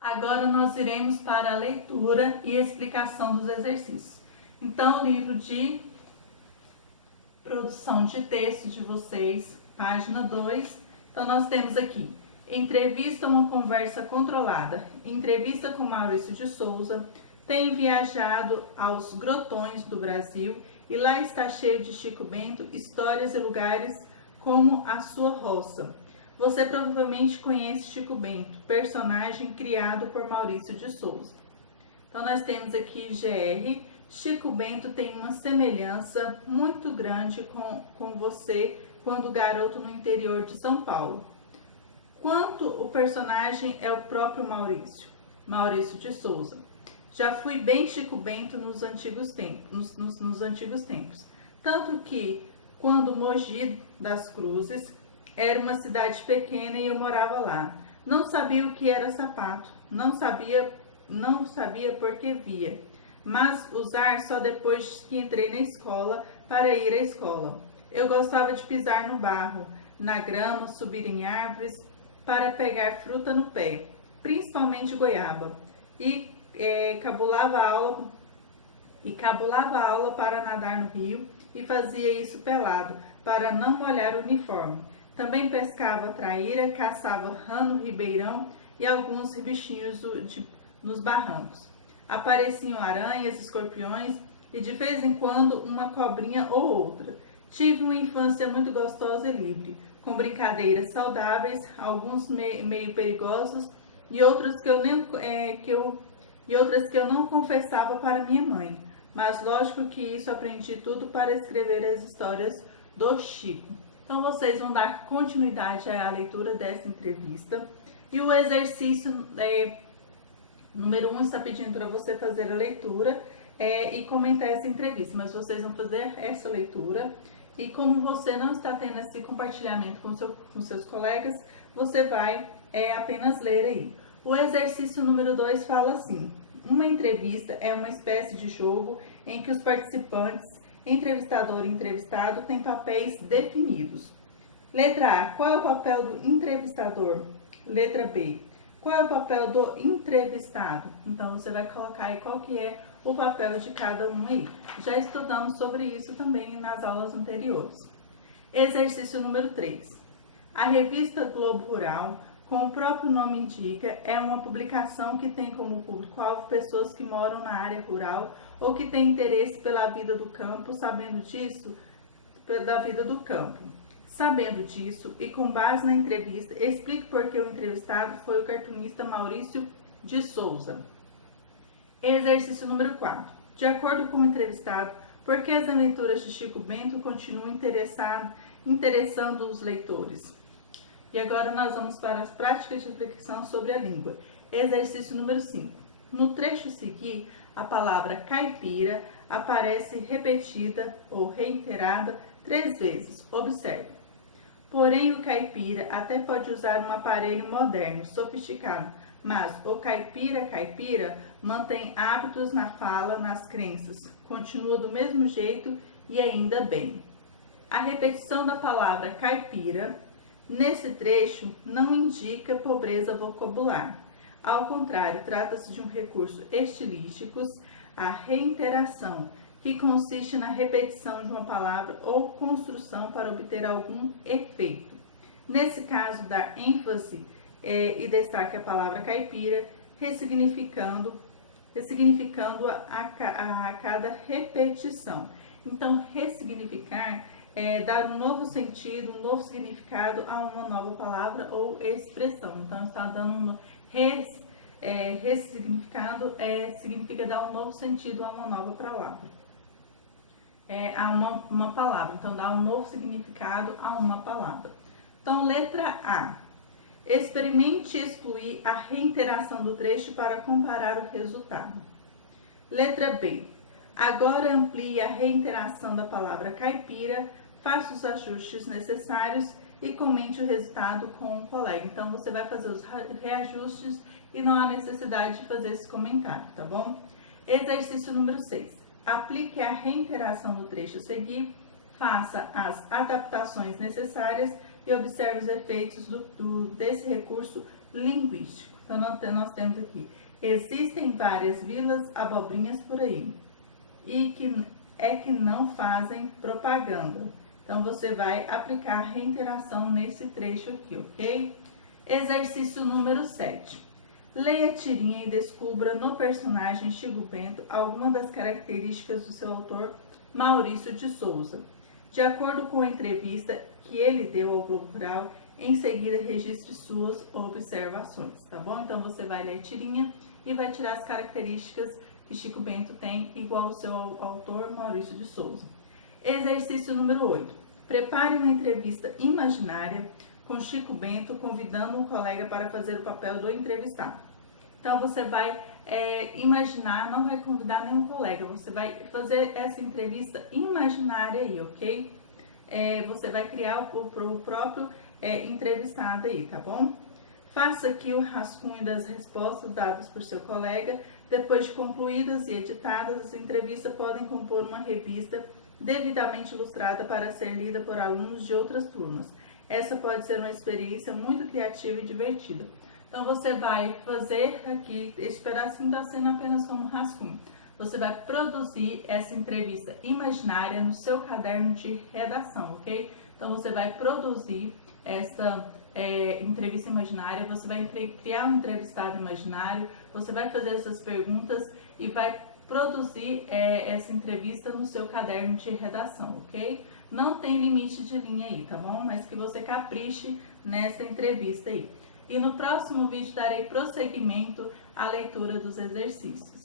Agora nós iremos para a leitura e explicação dos exercícios. Então, o livro de produção de texto de vocês, página 2. Então, nós temos aqui, entrevista, uma conversa controlada. Entrevista com Maurício de Souza. Tem viajado aos grotões do Brasil e lá está cheio de Chico Bento, histórias e lugares como a sua roça. Você provavelmente conhece Chico Bento, personagem criado por Maurício de Souza. Então, nós temos aqui GR. Chico Bento tem uma semelhança muito grande com você quando garoto no interior de São Paulo. Quanto o personagem é o próprio Maurício de Souza. Já fui bem Chico Bento nos antigos tempos. Tanto que, quando Mogi das Cruzes era uma cidade pequena e eu morava lá, não sabia o que era sapato, não sabia porque via, mas usar só depois que entrei na escola para ir à escola. Eu gostava de pisar no barro, na grama, subir em árvores para pegar fruta no pé, principalmente goiaba, e cabulava a aula para nadar no rio e fazia isso pelado, para não molhar o uniforme. Também pescava traíra, caçava rano, ribeirão e alguns bichinhos nos barrancos. Apareciam aranhas, escorpiões e de vez em quando uma cobrinha ou outra. Tive uma infância muito gostosa e livre, com brincadeiras saudáveis, alguns meio perigosos e outras que eu não confessava para minha mãe. Mas lógico que isso aprendi tudo para escrever as histórias do Chico. Então, vocês vão dar continuidade à leitura dessa entrevista. E o exercício número 1 está pedindo para você fazer a leitura e comentar essa entrevista. Mas vocês vão fazer essa leitura. E como você não está tendo esse compartilhamento com seus colegas, você vai apenas ler aí. O exercício número 2 fala assim: uma entrevista é uma espécie de jogo em que os participantes, entrevistador e entrevistado, têm papéis definidos. Letra A. Qual é o papel do entrevistador? Letra B. Qual é o papel do entrevistado? Então, você vai colocar aí qual que é o papel de cada um aí. Já estudamos sobre isso também nas aulas anteriores. Exercício número 3. A revista Globo Rural, como o próprio nome indica, é uma publicação que tem como público-alvo pessoas que moram na área rural ou que têm interesse pela vida do campo, Sabendo disso e com base na entrevista, explique por que o entrevistado foi o cartunista Maurício de Souza. Exercício número 4. De acordo com o entrevistado, por que as aventuras de Chico Bento continuam interessando os leitores? E agora nós vamos para as práticas de reflexão sobre a língua. Exercício número 5. No trecho a seguir, a palavra caipira aparece repetida ou reiterada 3 vezes. Observe. Porém, o caipira até pode usar um aparelho moderno, sofisticado, mas o caipira mantém hábitos na fala, nas crenças, continua do mesmo jeito e ainda bem. A repetição da palavra caipira nesse trecho não indica pobreza vocabular. Ao contrário, trata-se de um recurso estilístico, a reiteração, que consiste na repetição de uma palavra ou construção para obter algum efeito. Nesse caso, dá ênfase e destaque a palavra caipira, ressignificando a cada repetição. Então, ressignificar é dar um novo sentido, um novo significado a uma nova palavra ou expressão. Então, está dando ressignificado, significa dar um novo sentido a uma nova palavra. A uma palavra. Então, dá um novo significado a uma palavra. Então, letra A. Experimente excluir a reiteração do trecho para comparar o resultado. Letra B. Agora amplie a reiteração da palavra caipira, faça os ajustes necessários e comente o resultado com um colega. Então, você vai fazer os reajustes e não há necessidade de fazer esse comentário, tá bom? Exercício número 6. Aplique a reiteração do trecho a seguir, faça as adaptações necessárias e observe os efeitos desse recurso linguístico. Então, nós temos aqui: existem várias vilas abobrinhas por aí e que não fazem propaganda. Então, você vai aplicar reiteração nesse trecho aqui, ok? Exercício número 7. Leia a tirinha e descubra no personagem Chico Bento alguma das características do seu autor Maurício de Souza, de acordo com a entrevista que ele deu ao Globo Rural. Em seguida, registre suas observações, tá bom? Então, você vai ler a tirinha e vai tirar as características que Chico Bento tem, igual ao seu autor Maurício de Souza. Exercício número 8. Prepare uma entrevista imaginária com Chico Bento, convidando um colega para fazer o papel do entrevistado. Então, você vai imaginar, não vai convidar nenhum colega, você vai fazer essa entrevista imaginária aí, ok? Você vai criar o próprio entrevistado aí, tá bom? Faça aqui o rascunho das respostas dadas por seu colega. Depois de concluídas e editadas, as entrevistas podem compor uma revista devidamente ilustrada para ser lida por alunos de outras turmas. Essa pode ser uma experiência muito criativa e divertida. Então, você vai fazer aqui, esse pedacinho está sendo apenas como rascunho. Você vai produzir essa entrevista imaginária no seu caderno de redação, ok? Então, você vai produzir essa entrevista imaginária, você vai criar um entrevistado imaginário, você vai fazer essas perguntas e vai produzir essa entrevista no seu caderno de redação, ok? Não tem limite de linha aí, tá bom? Mas que você capriche nessa entrevista aí. E no próximo vídeo darei prosseguimento à leitura dos exercícios.